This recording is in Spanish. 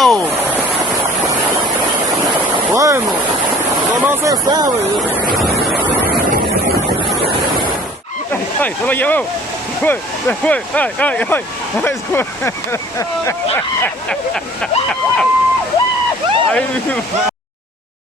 ¡Wow! Bueno, eso no se sabe. ¡Ay, se lo llevó! ¡Se fue! ¡Ay, ay, ay! ¡Ay, se fue! ¡Ay, mi madre!